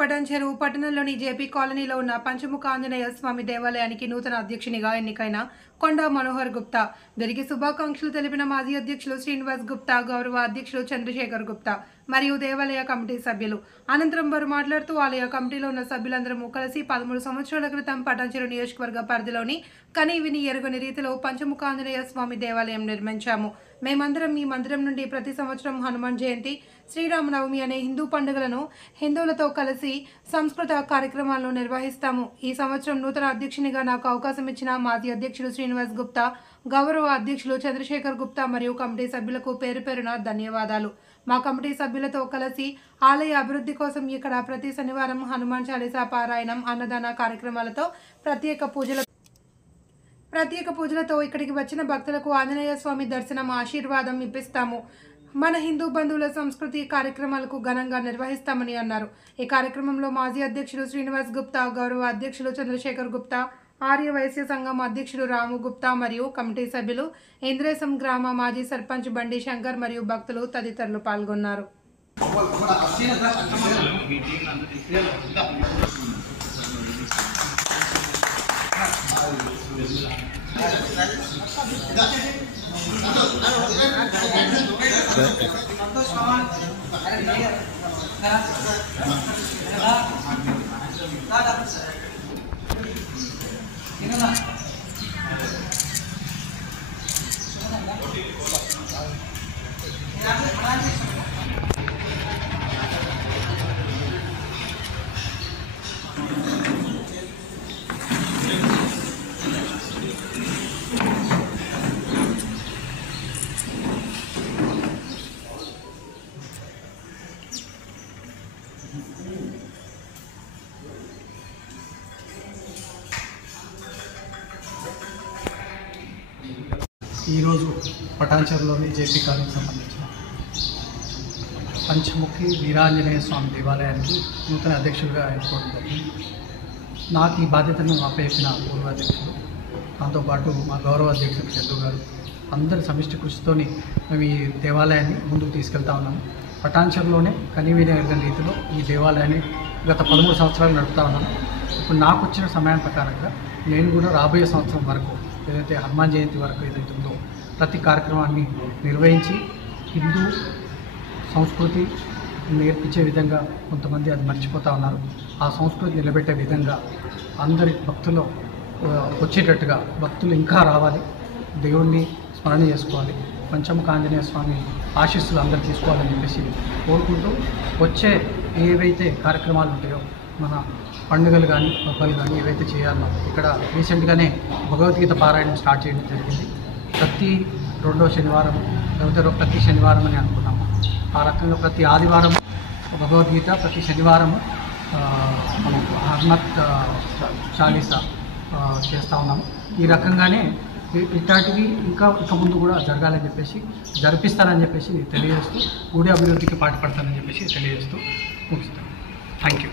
పటాన్చెరు పట్టణంలోని జేపీ కాలనీలో ఉన్న పంచముఖ ఆంజనేయ స్వామి దేవాలయానికి నూతన అధ్యక్షునిగా ఎన్నికైన కొండా మనోహర్ గుప్తా వీరికి శుభాకాంక్షలు తెలిపిన మాజీ అధ్యక్షులు శ్రీనివాస్ గుప్తా, గౌరవ అధ్యక్షులు చంద్రశేఖర్ గుప్తా మరియు దేవాలయ కమిటీ సభ్యులు. అనంతరం వారు మాట్లాడుతూ ఆలయ కమిటీలో ఉన్న సభ్యులందరూ కలిసి 13 సంవత్సరాల క్రితం పటాన్చెరు నియోజకవర్గ పరిధిలోని కనీవిని ఎరుగని రీతిలో పంచముఖ ఆంజనేయ స్వామి దేవాలయం నిర్మించాము. మేమందరం ఈ మందిరం నుండి ప్రతి సంవత్సరం హనుమాన్ జయంతి, శ్రీరామనవమి అనే హిందూ పండుగలను హిందువులతో కలిసి సంస్కృత కార్యక్రమాలను నిర్వహిస్తాము. ఈ సంవత్సరం నూతన అధ్యక్షునిగా నాకు అవకాశం ఇచ్చిన మాజీ అధ్యక్షులు శ్రీనివాస్ గుప్తా, గౌరవ అధ్యక్షులు చంద్రశేఖర్ గుప్తా మరియు కమిటీ సభ్యులకు పేరు పేరున ధన్యవాదాలు. మా కమిటీ సభ్యులతో కలిసి ఆలయ అభివృద్ధి కోసం ఇక్కడ ప్రతి శనివారం హనుమాన్ చాలీసా పారాయణం, అన్నదాన కార్యక్రమాలతో ప్రత్యేక పూజలతో ఇక్కడికి వచ్చిన భక్తులకు ఆంజనేయ స్వామి దర్శనం, ఆశీర్వాదం ఇప్పిస్తాము. మన హిందూ బంధువుల సంస్కృతి కార్యక్రమాలకు ఘనంగా నిర్వహిస్తామని అన్నారు. ఈ కార్యక్రమంలో మాజీ అధ్యక్షులు శ్రీనివాస్ గుప్తా, గౌరవ అధ్యక్షులు చంద్రశేఖర్ గుప్తా, ఆర్య వైశ్య సంఘం అధ్యక్షుడు రాము గుప్తా మరియు కమిటీ సభ్యులు, ఇంద్రేశం గ్రామ మాజీ సర్పంచ్ బండి శంకర్ మరియు భక్తులు తదితరులు పాల్గొన్నారు. ఈరోజు పటాన్చెరులోని జేపీ కాలనీకి సంబంధించిన పంచముఖి వీరాంజనేయ స్వామి దేవాలయానికి నూతన అధ్యక్షులుగా ఎన్నుకోవడం జరిగింది. నాకు ఈ బాధ్యతను అప్పచెప్పిన పూర్వ అధ్యక్షులు, దాంతోపాటు మా గౌరవ అధ్యక్షులు చంద్రు గారు అందరి సమిష్టి కృషితోని మేము ఈ దేవాలయాన్ని ముందుకు తీసుకెళ్తా ఉన్నాము. పటాన్చెరులోనే కనీవిని ఎరగని రీతిలో ఈ దేవాలయాన్ని గత 13 సంవత్సరాలు నడుపుతా ఉన్నాను. ఇప్పుడు నాకు వచ్చిన సమయం ప్రకారంగా నేను కూడా రాబోయే సంవత్సరం వరకు ఏదైతే హనుమాన్ జయంతి వరకు ఏదైతే ఉందో ప్రతి కార్యక్రమాన్ని నిర్వహించి హిందూ సంస్కృతి నేర్పించే విధంగా కొంతమంది అది మర్చిపోతూ ఉన్నారు. ఆ సంస్కృతి నిలబెట్టే విధంగా అందరి భక్తులు వచ్చేటట్టుగా భక్తులు ఇంకా రావాలి, దేవుణ్ణి స్మరణ చేసుకోవాలి, పంచముఖ ఆంజనేయ స్వామి ఆశీస్సులు అందరూ తీసుకోవాలని చెప్పేసి కోరుకుంటూ వచ్చే ఏవైతే కార్యక్రమాలు ఉంటాయో మన పండుగలు కానీ పబ్బలు కానీ ఏవైతే చేయాలో ఇక్కడ రీసెంట్గానే భగవద్గీత పారాయణం స్టార్ట్ చేయడం జరిగింది. ప్రతి 2వ శనివారం లేకపోతే ప్రతి శనివారం అని అనుకున్నాము. ఆ రకంగా ప్రతి ఆదివారం భగవద్గీత, ప్రతి శనివారము మనం హనుమత్ చాలీసా చేస్తూ ఉన్నాము. ఈ రకంగానే ఇట్లాంటివి ఇక ముందు కూడా జరగాలని చెప్పేసి జరిపిస్తారని చెప్పేసి తెలియజేస్తూ గుడి అభివృద్ధికి పాటుపడతానని చెప్పేసి తెలియజేస్తూ ముగిస్తాను. Thank you.